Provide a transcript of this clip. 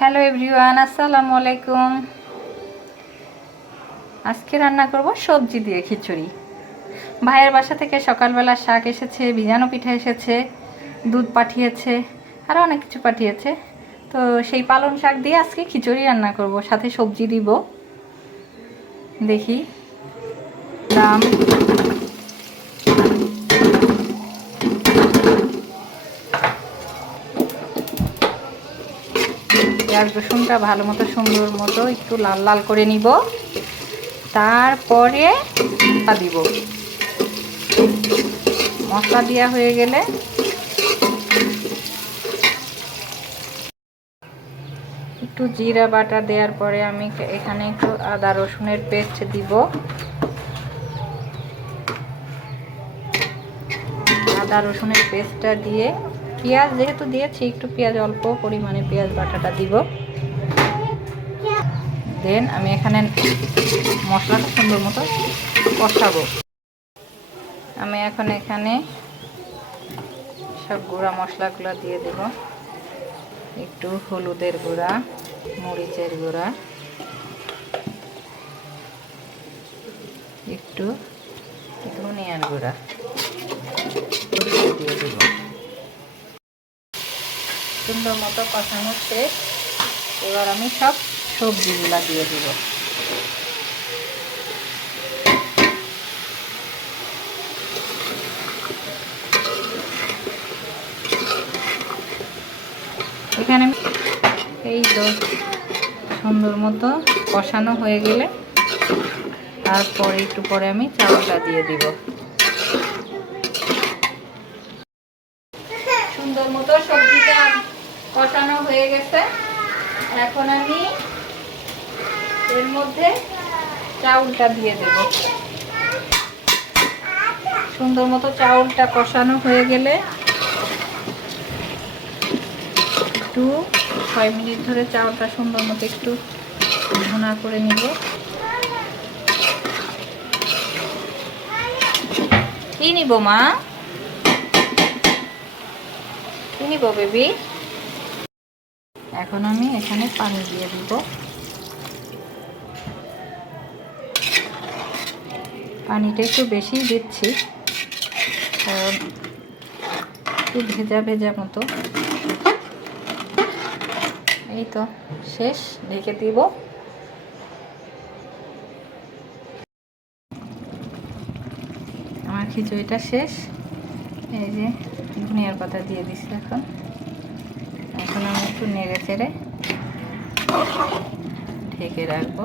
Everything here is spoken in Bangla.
হ্যালো এভরিওয়ান, আসসালামু আলাইকুম। আজকে রান্না করব সবজি দিয়ে খিচুড়ি। ভাইয়ের বাসা থেকে সকালবেলা শাক এসেছে, ভিজানো পিঠা এসেছে, দুধ পাঠিয়েছে, আরও অনেক কিছু পাঠিয়েছে। তো সেই পালং শাক দিয়ে আজকে খিচুড়ি রান্না করব, সাথে সবজি দিব। দেখি দাম। পেঁয়াজ রসুনটা ভালো মতো সুন্দর মতো একটু লাল লাল করে নিব, তারপরে দিব। মশলা দেওয়া হয়ে গেলে একটু জিরা বাটা দেওয়ার পরে আমি এখানে একটু আদা রসুনের পেস্ট দিব। আদা রসুনের পেস্টটা দিয়ে পেঁয়াজ যেহেতু দিয়েছি, একটু পেঁয়াজ অল্প পরিমাণে পেঁয়াজ বাটাটা দিব। দেন আমি এখানে মশলাটা সুন্দর মতো কষাবো। আমি এখন এখানে সব গুঁড়া মশলাগুলো দিয়ে দেব। একটু হলুদের গুঁড়া, মরিচের গুঁড়া, একটু ধনিয়ার গুঁড়া দিয়ে দেব। সুন্দর মতো কষানো শেষ। এবার আমি সব সবজিগুলা দিয়ে দেব। এখানে এই তো সুন্দর মতো কষানো হয়ে গেলে তারপরে একটু পরে আমি চাউলটা দিয়ে দিব। সুন্দর মতো সবজিটা কষানো হয়ে গেছে। এখন আমি এর মধ্যে চাউলটা দিয়ে দেব। সুন্দর মতো চাউলটা কষানো হয়ে গেলে একটু 6 মিনিট ধরে চাউলটা সুন্দর মতো একটু ভুনা করে নিব। কি নিব মা? কি নিব বেবি? এখন আমি এখানে পানি দিয়ে দিব। পানিটা একটু বেশি দিচ্ছি কারণ একটু ভেজা ভেজা মতো। এই তো শেষ, ঢেকে দিব। আমার খিচুড়িটা শেষ। এই যে ধনিয়ার পাতা দিয়ে দিচ্ছি। এখন আমি একটু নেড়ে চেড়ে ঢেকে রাখবো।